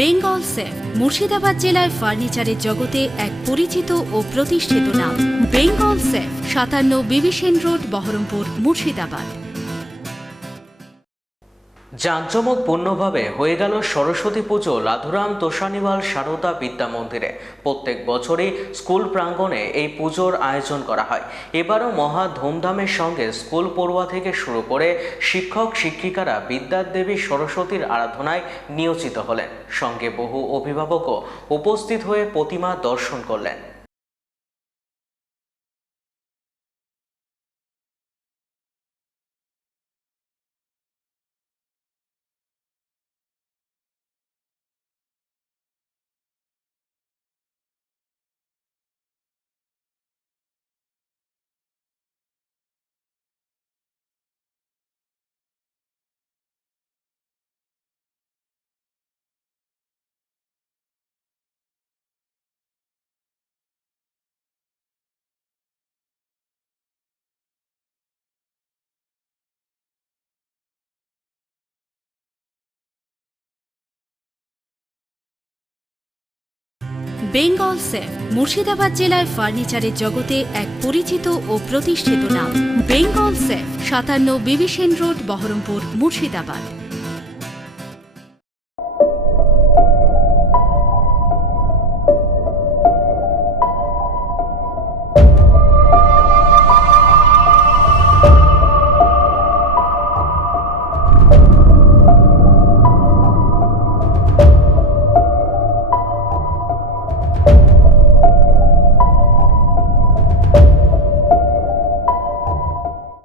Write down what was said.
Bengal safe Murshidabad জেলার ফার্নিচারের জগতে এক পরিচিত ও প্রতিষ্ঠিত নাম। বেঙ্গল সেফ ৫৭ বিবি সেন রোড, বহরমপুর, মুর্শিদাবাদ। জাঁকজমকপূর্ণভাবে হয়ে গেল সরস্বতী পুজো লাধুরাম তোষানিওয়াল সারদা বিদ্যা মন্দিরে। প্রত্যেক বছরই স্কুল প্রাঙ্গণে এই পুজোর আয়োজন করা হয়। এবারও মহা ধুমধামের সঙ্গে স্কুল পড়ুয়া থেকে শুরু করে শিক্ষক শিক্ষিকারা বিদ্যার দেবী সরস্বতীর আরাধনায় নিয়োজিত হলেন। সঙ্গে বহু অভিভাবকও উপস্থিত হয়ে প্রতিমা দর্শন করলেন। বেঙ্গল সেফ মুর্শিদাবাদ জেলার ফার্নিচারের জগতে এক পরিচিত ও প্রতিষ্ঠিত নাম। বেঙ্গল সেফ ৫৭ বিবি সেন রোড, বহরমপুর, মুর্শিদাবাদ।